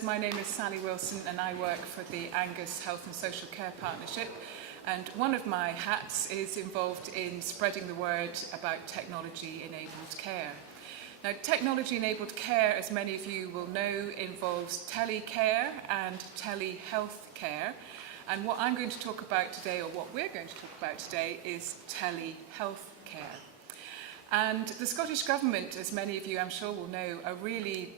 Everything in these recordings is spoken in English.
My name is Sally Wilson and I work for the Angus Health and Social Care Partnership, and one of my hats is involved in spreading the word about technology-enabled care. Now, technology-enabled care, as many of you will know, involves telecare and telehealth care, and what I'm going to talk about today, or what we're going to talk about today, is telehealth care. And the Scottish Government, as many of you I'm sure will know, are really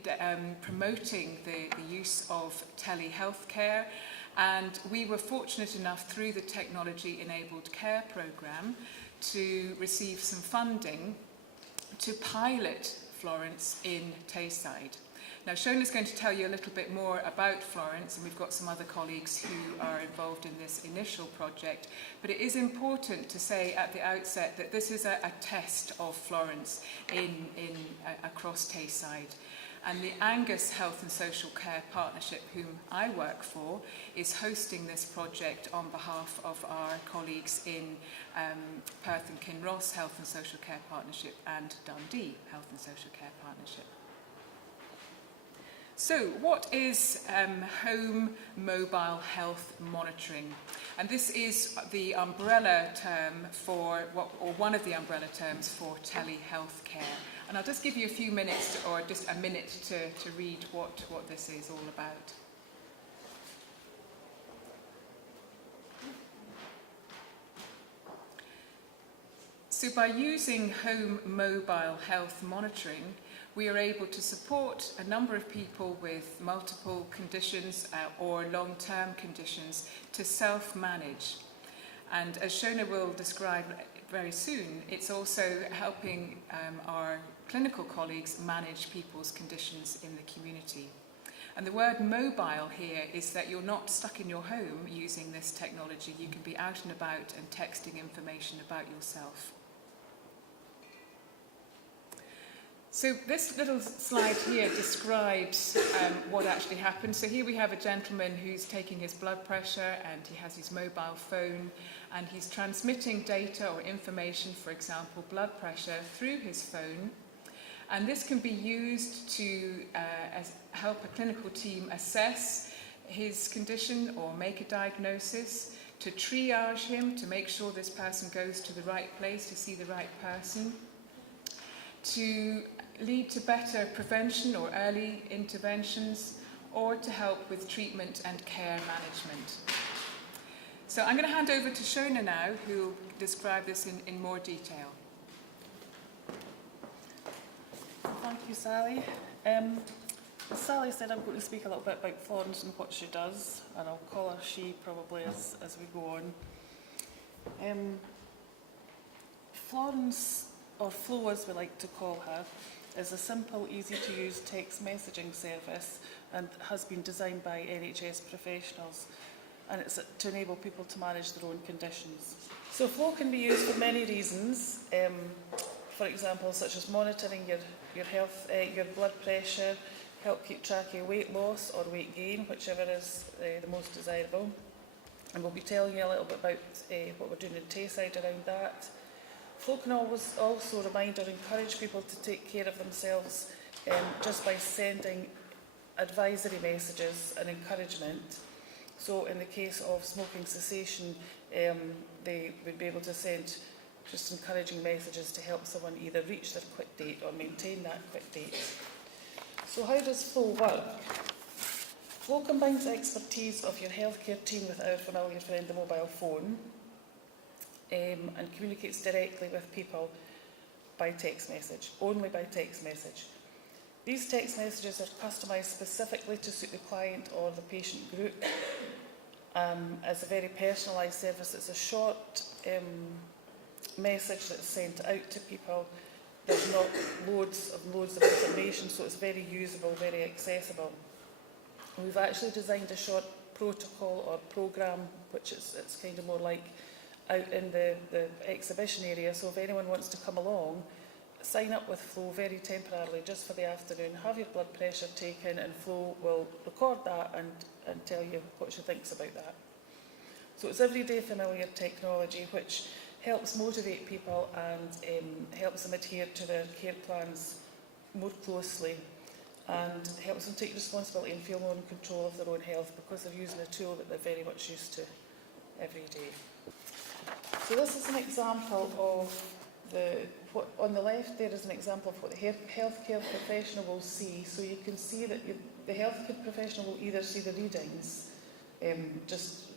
promoting the use of telehealth care, and we were fortunate enough through the Technology Enabled Care programme to receive some funding to pilot Florence in Tayside. Now, Shona's going to tell you a little bit more about Florence, and we've got some other colleagues who are involved in this initial project, but it is important to say at the outset that this is a test of Florence across Tayside. And the Angus Health and Social Care Partnership, whom I work for, is hosting this project on behalf of our colleagues in Perth and Kinross Health and Social Care Partnership and Dundee Health and Social Care Partnership. So, what is home mobile health monitoring? And this is the umbrella term for, one of the umbrella terms for telehealth care. And I'll just give you a few minutes, or just a minute, to read what this is all about. So by using home mobile health monitoring, we are able to support a number of people with multiple conditions or long-term conditions to self-manage. And as Shona will describe very soon, it's also helping our clinical colleagues manage people's conditions in the community. And the word mobile here is that you're not stuck in your home using this technology. You can be out and about and texting information about yourself. So this little slide here describes what actually happens. So here we have a gentleman who's taking his blood pressure, and he has his mobile phone, and he's transmitting data or information, for example, blood pressure, through his phone. And this can be used to help a clinical team assess his condition or make a diagnosis, to triage him, to make sure this person goes to the right place to see the right person, to lead to better prevention or early interventions, or to help with treatment and care management. So I'm going to hand over to Shona now, who will describe this in more detail. Thank you, Sally. As Sally said, I'm going to speak a little bit about Florence and what she does, and I'll call her she probably as we go on. Florence, or Flo as we like to call her, is a simple, easy-to-use text messaging service and has been designed by NHS professionals, and it's to enable people to manage their own conditions. So Flo can be used for many reasons, for example, such as monitoring your health, your blood pressure, help keep track of weight loss or weight gain, whichever is the most desirable. And we'll be telling you a little bit about what we're doing in Tayside around that. Flo can always also remind or encourage people to take care of themselves just by sending advisory messages and encouragement. So in the case of smoking cessation, they would be able to send just encouraging messages to help someone either reach their quit date or maintain that quit date. So how does Flo work? Flo combines expertise of your healthcare team with our familiar friend, the mobile phone, and communicates directly with people by text message, only by text message. These text messages are customised specifically to suit the client or the patient group. As a very personalised service, it's a short message that's sent out to people. There's not loads of information, so it's very usable, very accessible. We've actually designed a short protocol or programme, which it's kind of more like out in the exhibition area, so if anyone wants to come along, sign up with Flo very temporarily, just for the afternoon, have your blood pressure taken, and Flo will record that and tell you what she thinks about that. So it's everyday familiar technology which helps motivate people and helps them adhere to their care plans more closely and helps them take responsibility and feel more in control of their own health because they're using a tool that they're very much used to every day. So this is an example of what on the left there is an example of what the healthcare professional will see. So you can see that the healthcare professional will either see the readings just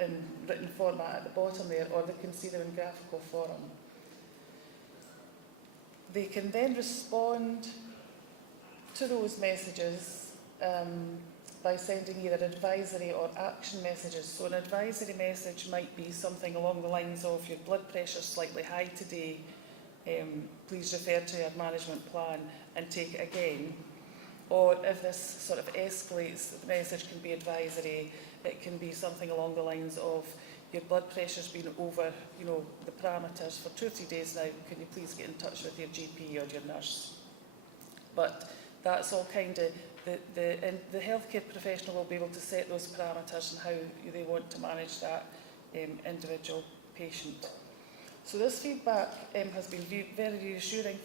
in written format at the bottom there, or they can see them in graphical form. They can then respond to those messages by sending either advisory or action messages. So an advisory message might be something along the lines of, your blood pressure is slightly high today, please refer to your management plan and take it again. Or if this sort of escalates, the message can be advisory. It can be something along the lines of, your blood pressure's been over, the parameters for 2 or 3 days now, can you please get in touch with your GP or your nurse? But that's all kind of, the healthcare professional will be able to set those parameters and how they want to manage that individual patient. So this feedback has been very reassuring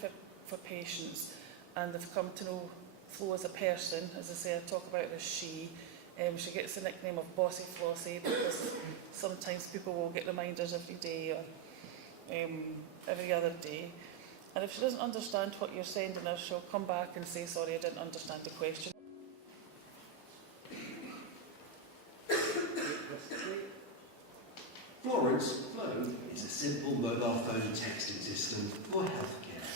for patients, and they've come to know Flo as a person. As I say, I talk about her as she. She gets the nickname of Bossy Flossie because sometimes people will get reminders every day or every other day. And if she doesn't understand what you're sending her, she'll come back and say, sorry, I didn't understand the question. Florence Flow is a simple mobile phone texting system for healthcare.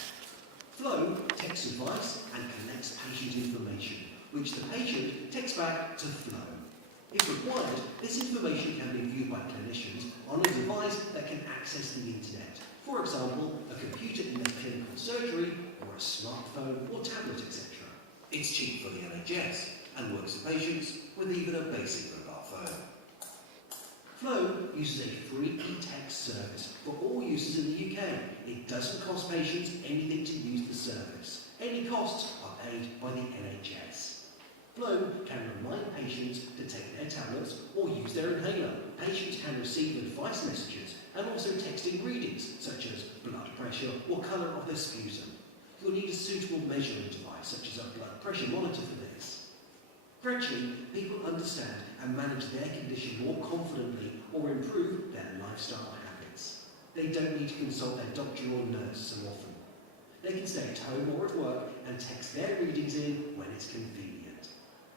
Flow texts advice and collects patient information, which the patient texts back to Flow. If required, this information can be viewed by clinicians on a device that can access the internet. For example, a computer in their clinical surgery, or a smartphone or tablet, etc. It's cheap for the NHS and works for patients with even a basic mobile phone. Flow uses a free e-text service for all users in the UK. It doesn't cost patients anything to use the service. Any costs are paid by the NHS. Flow can remind patients to take their tablets or use their inhaler. Patients can receive advice messages and also texting readings such as blood pressure or colour of their sputum. You'll need a suitable measuring device such as a blood pressure monitor for this. Gradually, people understand and manage their condition more confidently or improve their lifestyle habits. They don't need to consult their doctor or nurse so often. They can stay at home or at work and text their readings in when it's convenient.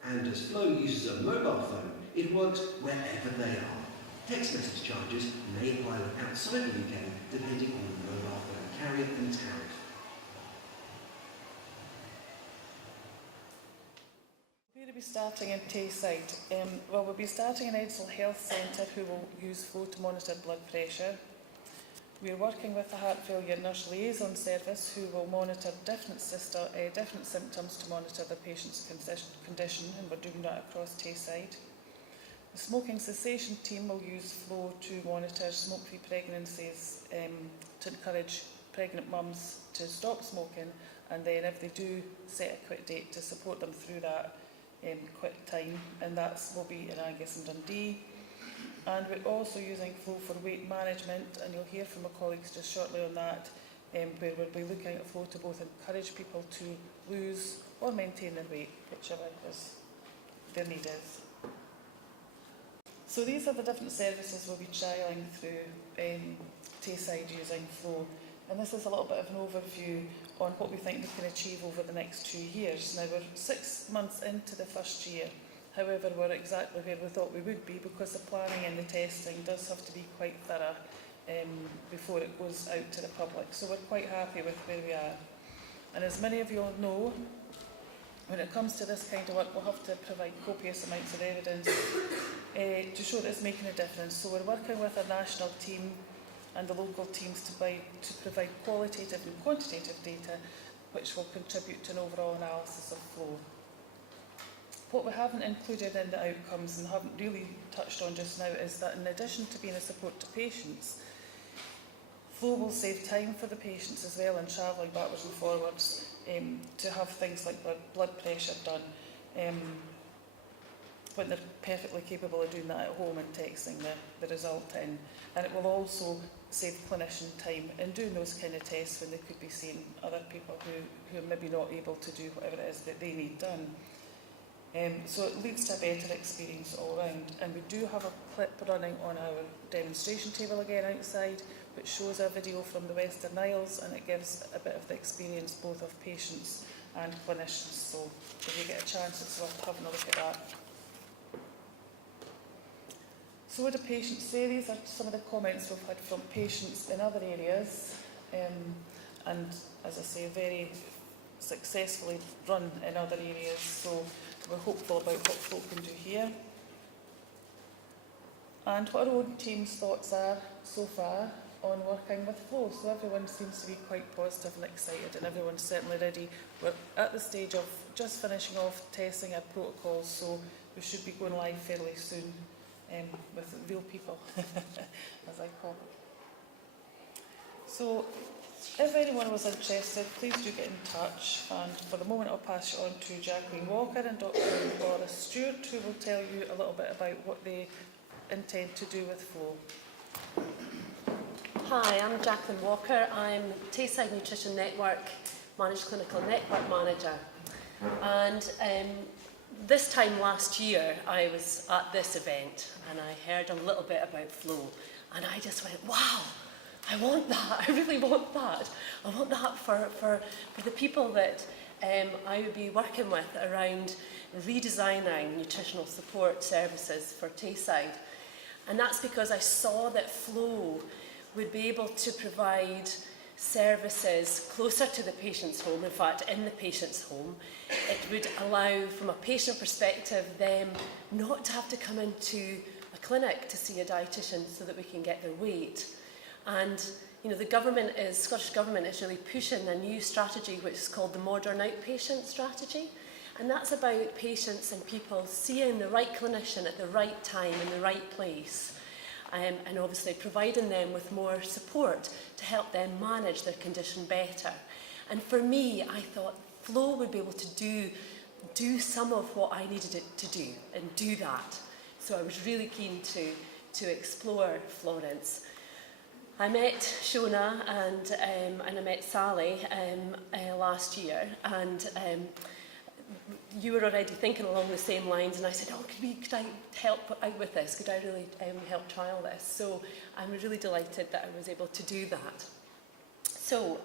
And as Flow uses a mobile phone, it works wherever they are. Text message charges may apply outside the UK depending on the mobile phone carrier and tariff. We're going to be starting in Tayside. We'll be starting in Edsall Health Centre, who will use Flow to monitor blood pressure. We're working with the Heart Failure Nurse Liaison Service, who will monitor different symptoms to monitor the patient's condition, and we're doing that across Tayside. The smoking cessation team will use Flow to monitor smoke-free pregnancies, to encourage pregnant mums to stop smoking, and then if they do, set a quit date to support them through that quit time, and that will be in Angus and Dundee. And we're also using Flow for weight management, and you'll hear from my colleagues just shortly on that, where we'll be looking at Flow to both encourage people to lose or maintain their weight, whichever their need is. So these are the different services we'll be trialling through Tayside using Flow. And this is a little bit of an overview on what we think we can achieve over the next 2 years. Now, we're 6 months into the first year. However, we're exactly where we thought we would be, because the planning and the testing does have to be quite thorough before it goes out to the public. So we're quite happy with where we are. And as many of you all know, when it comes to this kind of work, we'll have to provide copious amounts of evidence to show that it's making a difference. So we're working with a national team and the local teams to provide qualitative and quantitative data which will contribute to an overall analysis of Flow. What we haven't included in the outcomes and haven't really touched on just now is that in addition to being a support to patients, Flow will save time for the patients as well in travelling backwards and forwards to have things like blood pressure done. when they're perfectly capable of doing that at home and texting the result in. And it will also save clinician time in doing those kind of tests when they could be seeing other people who are maybe not able to do whatever it is that they need done. So it leads to a better experience all round. And we do have a clip running on our demonstration table again outside, which shows a video from the Western Isles, and it gives a bit of the experience both of patients and clinicians. So if you get a chance, it's worth having a look at that. So what do patients say? These are some of the comments we've had from patients in other areas, and as I say, very successfully run in other areas. So we're hopeful about what Flow can do here. And what our own team's thoughts are so far on working with Flow. So everyone seems to be quite positive and excited, and everyone's certainly ready. We're at the stage of just finishing off testing our protocols, so we should be going live fairly soon with real people, as I call them. So if anyone was interested, please do get in touch. And for the moment, I'll pass you on to Jacqueline Walker and Dr. Laura Stewart, who will tell you a little bit about what they intend to do with Flow. Hi, I'm Jacqueline Walker. I'm Tayside Nutrition Network Managed Clinical Network Manager. And this time last year, I was at this event and I heard a little bit about Flow. And I just went, wow, I want that. I really want that. I want that for the people that I would be working with around redesigning nutritional support services for Tayside. And that's because I saw that Flow would be able to provide services closer to the patient's home, in fact, in the patient's home. It would allow, from a patient perspective, them not to have to come into a clinic to see a dietitian so that we can get their weight. And you know, the Scottish Government is really pushing a new strategy which is called the Modern Outpatient Strategy. And that's about patients and people seeing the right clinician at the right time in the right place. And obviously providing them with more support to help them manage their condition better. And for me, I thought Flow would be able to do some of what I needed it to do and do that. So I was really keen to explore Florence. I met Shona and I met Sally last year, and you were already thinking along the same lines, and I said, could I help out with this? Could I really help trial this? So I'm really delighted that I was able to do that. So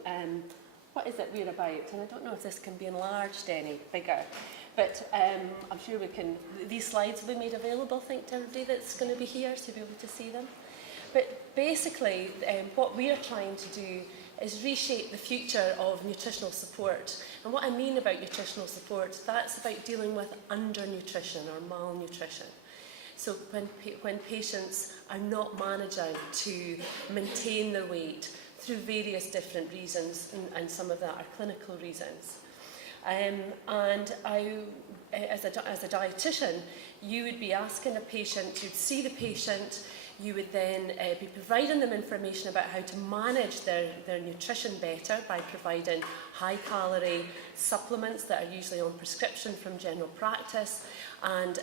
what is it we're about? And I don't know if this can be enlarged any bigger, but I'm sure we can. These slides will be made available, I think, to everybody that's going to be here to be able to see them. But basically, what we are trying to do is reshape the future of nutritional support. And what I mean about nutritional support, that's about dealing with undernutrition or malnutrition. So when patients are not managing to maintain their weight through various different reasons, and some of that are clinical reasons. And as a dietitian, you would be asking a patient, you'd see the patient, you would then be providing them information about how to manage their nutrition better by providing high-calorie supplements that are usually on prescription from general practice, and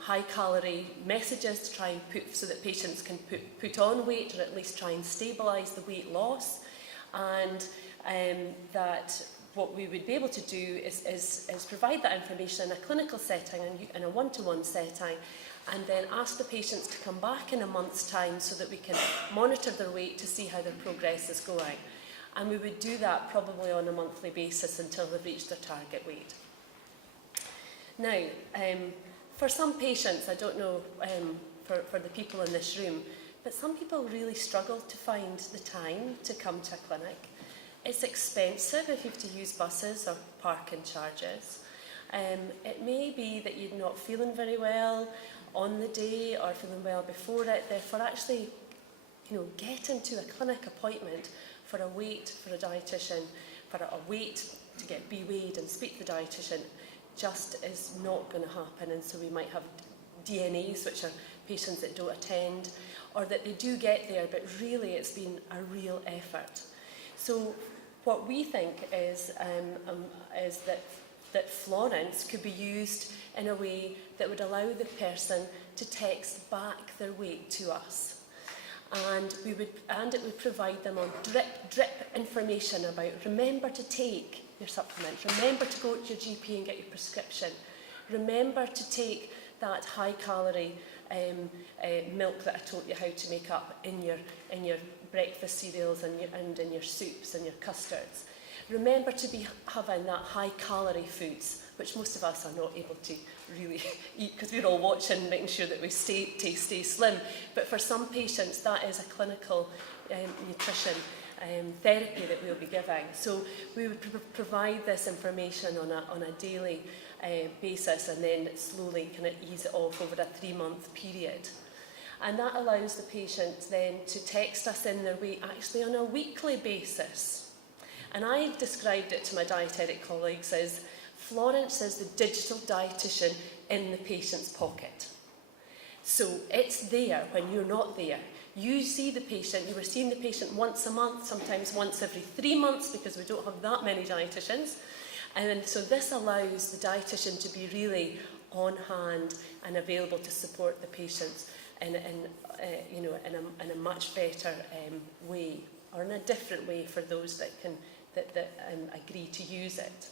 high-calorie messages to try and so that patients can put on weight, or at least try and stabilise the weight loss. And that what we would be able to do is provide that information in a clinical setting and in a one-to-one setting, and then ask the patients to come back in a month's time so that we can monitor their weight to see how their progress is going. And we would do that probably on a monthly basis until they've reached their target weight. Now, for some patients, I don't know for the people in this room, but some people really struggle to find the time to come to a clinic. It's expensive if you have to use buses or parking charges. It may be that you're not feeling very well on the day or feeling well before it. Therefore, actually, getting to a clinic appointment for a weight for a dietitian, for a weight to be weighed and speak to the dietitian, just is not going to happen. And so we might have DNAs, which are patients that don't attend, or that they do get there, but really it's been a real effort. So what we think is that that Florence could be used in a way that would allow the person to text back their weight to us. And it would provide them on drip information about remember to take your supplements, remember to go to your GP and get your prescription, remember to take that high calorie milk that I taught you how to make up in your breakfast cereals and in your soups and your custards. Remember to be having that high calorie foods, which most of us are not able to really eat because we're all watching, making sure that we stay slim. But for some patients, that is a clinical nutrition therapy that we'll be giving. So we would provide this information on a daily basis and then slowly kind of ease it off over a 3-month period. And that allows the patient then to text us in their weight actually on a weekly basis. And I described it to my dietetic colleagues as Florence is the digital dietitian in the patient's pocket. So it's there when you're not there. You see the patient, you were seeing the patient once a month, sometimes once every 3 months because we don't have that many dietitians. And so this allows the dietitian to be really on hand and available to support the patients in a much better way, or in a different way for those that agree to use it.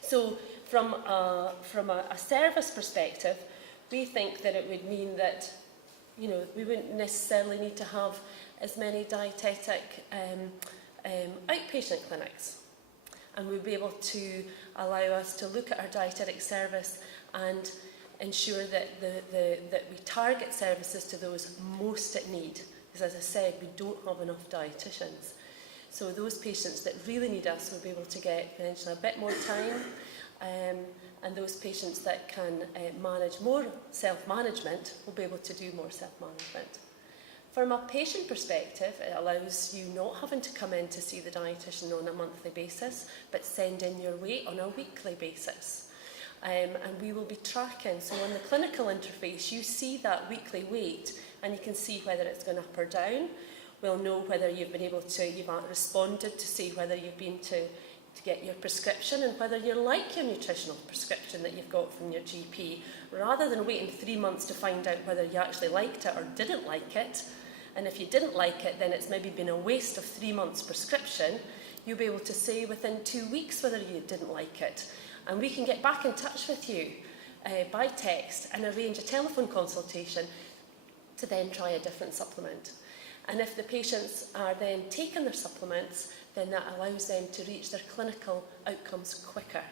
So from a service perspective, we think that it would mean that we wouldn't necessarily need to have as many dietetic outpatient clinics, and we'd be able to allow us to look at our dietetic service and ensure that that we target services to those most at need. Because as I said, we don't have enough dietitians. So those patients that really need us will be able to get potentially a bit more time, and those patients that can manage more self-management will be able to do more self-management. From a patient perspective, it allows you not having to come in to see the dietitian on a monthly basis, but send in your weight on a weekly basis. And we will be tracking. So on the clinical interface, you see that weekly weight, and you can see whether it's gone up or down. We'll know whether you've responded to see whether you've been to get your prescription and whether you like your nutritional prescription that you've got from your GP, rather than waiting 3 months to find out whether you actually liked it or didn't like it. And if you didn't like it, then it's maybe been a waste of 3 months prescription. You'll be able to say within 2 weeks whether you didn't like it. And we can get back in touch with you by text and arrange a telephone consultation to then try a different supplement. And if the patients are then taking their supplements, then that allows them to reach their clinical outcomes quicker.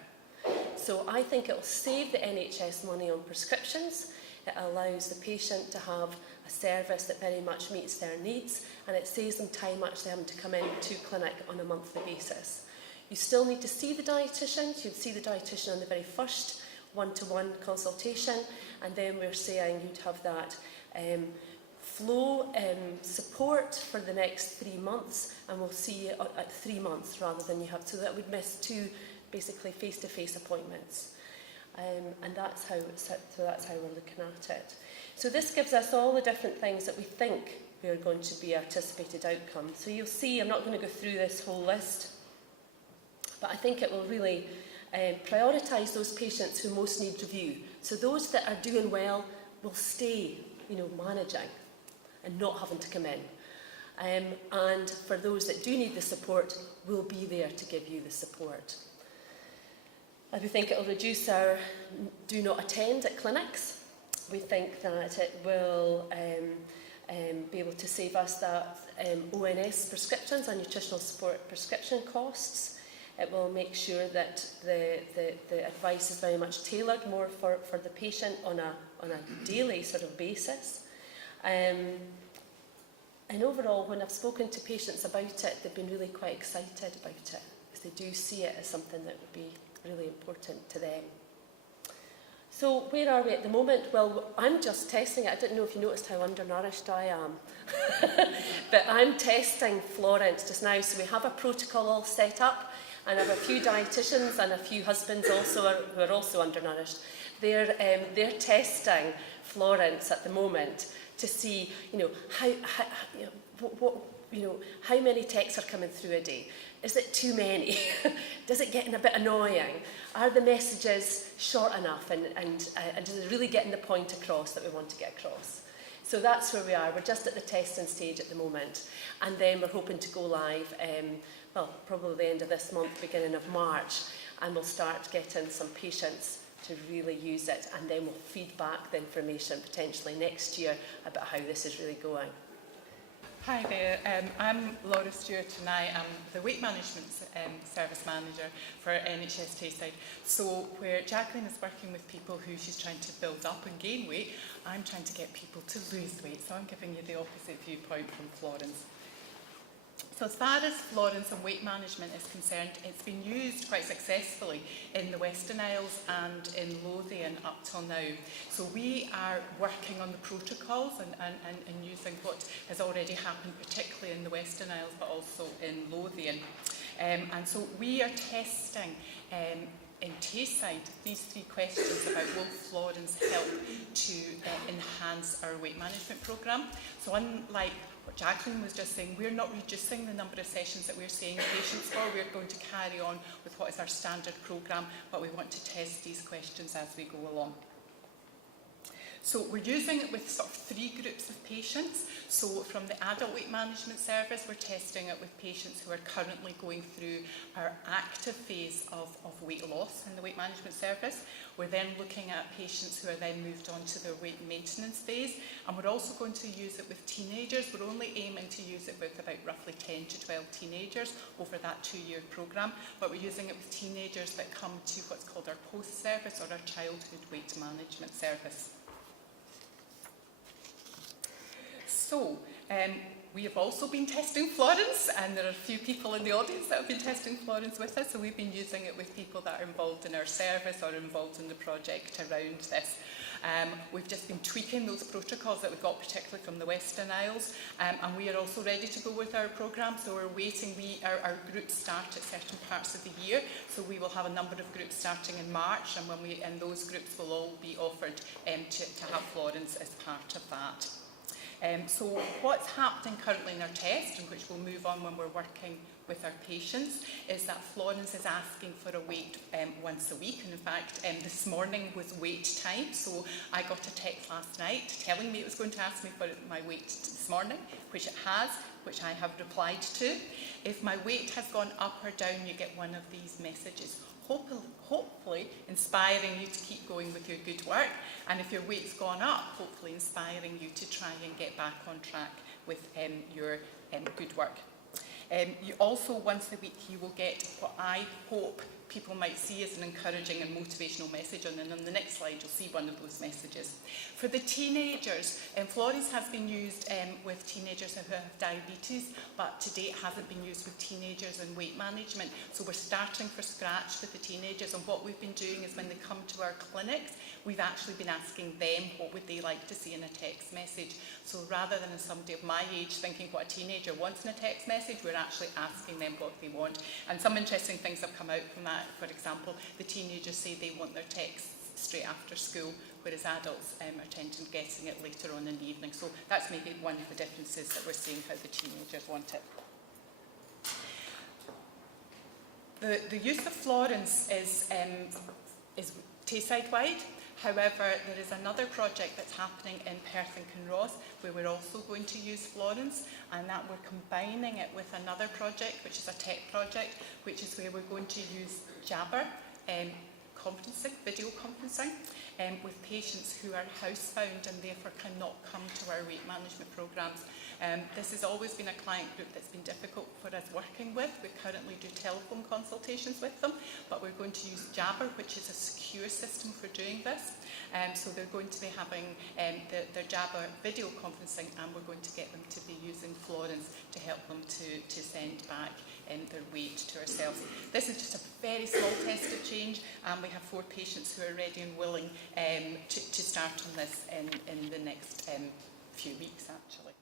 So I think it will save the NHS money on prescriptions. It allows the patient to have a service that very much meets their needs, and it saves them time actually having to come in to clinic on a monthly basis. You still need to see the dietitian. You'd see the dietitian on the very first one-to-one consultation, and then we're saying you'd have that flow support for the next 3 months, and we'll see you at 3 months rather than you have to. That would miss 2 basically face-to-face appointments, and that's how we're looking at it. So this gives us all the different things that we think are going to be anticipated outcomes. So you'll see, I'm not going to go through this whole list, but I think it will really prioritise those patients who most need review. So those that are doing well will stay, managing and not having to come in. And for those that do need the support, we'll be there to give you the support. We think it will reduce our do not attend at clinics. We think that it will be able to save us that ONS prescriptions, our nutritional support prescription costs. It will make sure that the advice is very much tailored more for the patient on a daily sort of basis. And overall, when I've spoken to patients about it, they've been really quite excited about it, because they do see it as something that would be really important to them. So where are we at the moment? Well, I'm just testing it. I didn't know if you noticed how undernourished I am. But I'm testing Florence just now. So we have a protocol all set up, and I have a few dietitians and a few husbands also who are also undernourished. They're testing Florence at the moment to see, you know, how many texts are coming through a day? Is it too many? Does it get a bit annoying? Are the messages short enough and is it really getting the point across that we want to get across? So that's where we are. We're just at the testing stage at the moment, and then we're hoping to go live, well, probably the end of this month, beginning of March, and we'll start getting some patients to really use it, and then we'll feed back the information potentially next year about how this is really going. Hi there, I'm Laura Stewart and I am the weight management service manager for NHS Tayside. So where Jacqueline is working with people who she's trying to build up and gain weight, I'm trying to get people to lose weight. So I'm giving you the opposite viewpoint from Florence. So as far as Florence and weight management is concerned, it's been used quite successfully in the Western Isles and in Lothian up till now. So we are working on the protocols and using what has already happened, particularly in the Western Isles, but also in Lothian. And so we are testing in Tayside these 3 questions about will Florence help to enhance our weight management programme. So unlike what Jacqueline was just saying, we're not reducing the number of sessions that we're seeing patients for. We're going to carry on with what is our standard programme, but we want to test these questions as we go along. So we're using it with sort of 3 groups of patients. So from the adult weight management service, we're testing it with patients who are currently going through our active phase of weight loss in the weight management service. We're then looking at patients who are then moved on to their weight maintenance phase. And we're also going to use it with teenagers. We're only aiming to use it with about roughly 10 to 12 teenagers over that 2-year programme. But we're using it with teenagers that come to what's called our post-service or our childhood weight management service. So, we have also been testing Florence, and there are a few people in the audience that have been testing Florence with us, so we've been using it with people that are involved in our service or involved in the project around this. We've just been tweaking those protocols that we got particularly from the Western Isles, and we are also ready to go with our programme, so we're waiting. Our groups start at certain parts of the year, so we will have a number of groups starting in March, and those groups will all be offered to have Florence as part of that. So what's happening currently in our test, and which we'll move on when we're working with our patients, is that Florence is asking for a weight once a week. And in fact, this morning was weight time. So I got a text last night telling me it was going to ask me for my weight this morning, which it has, which I have replied to. If my weight has gone up or down, you get one of these messages. Hopefully inspiring you to keep going with your good work, and if your weight's gone up, hopefully inspiring you to try and get back on track with your good work. You also, once a week, you will get what I hope people might see as an encouraging and motivational message, and then on the next slide you'll see one of those messages. For the teenagers, Florence has been used with teenagers who have diabetes, but to date hasn't been used with teenagers and weight management. So we're starting from scratch with the teenagers, and what we've been doing is when they come to our clinics, we've actually been asking them what would they like to see in a text message. So rather than somebody of my age thinking what a teenager wants in a text message, we're actually asking them what they want. And some interesting things have come out from that. For example, the teenagers say they want their texts straight after school, whereas adults are tending to getting it later on in the evening. So that's maybe one of the differences that we're seeing how the teenagers want it. The use of Florence is Tayside-wide. However, there is another project that's happening in Perth and Kinross where we're also going to use Florence, and that we're combining it with another project, which is a tech project, which is where we're going to use Jabber conferencing, video conferencing, with patients who are housebound and therefore cannot come to our weight management programmes. This has always been a client group that's been difficult for us working with. We currently do telephone consultations with them, but we're going to use Jabber, which is a secure system for doing this. So they're going to be having their Jabber video conferencing, and we're going to get them to be using Florence to help them to send back their weight to ourselves. This is just a very small test of change, and we have 4 patients who are ready and willing to start on this in the next few weeks, actually.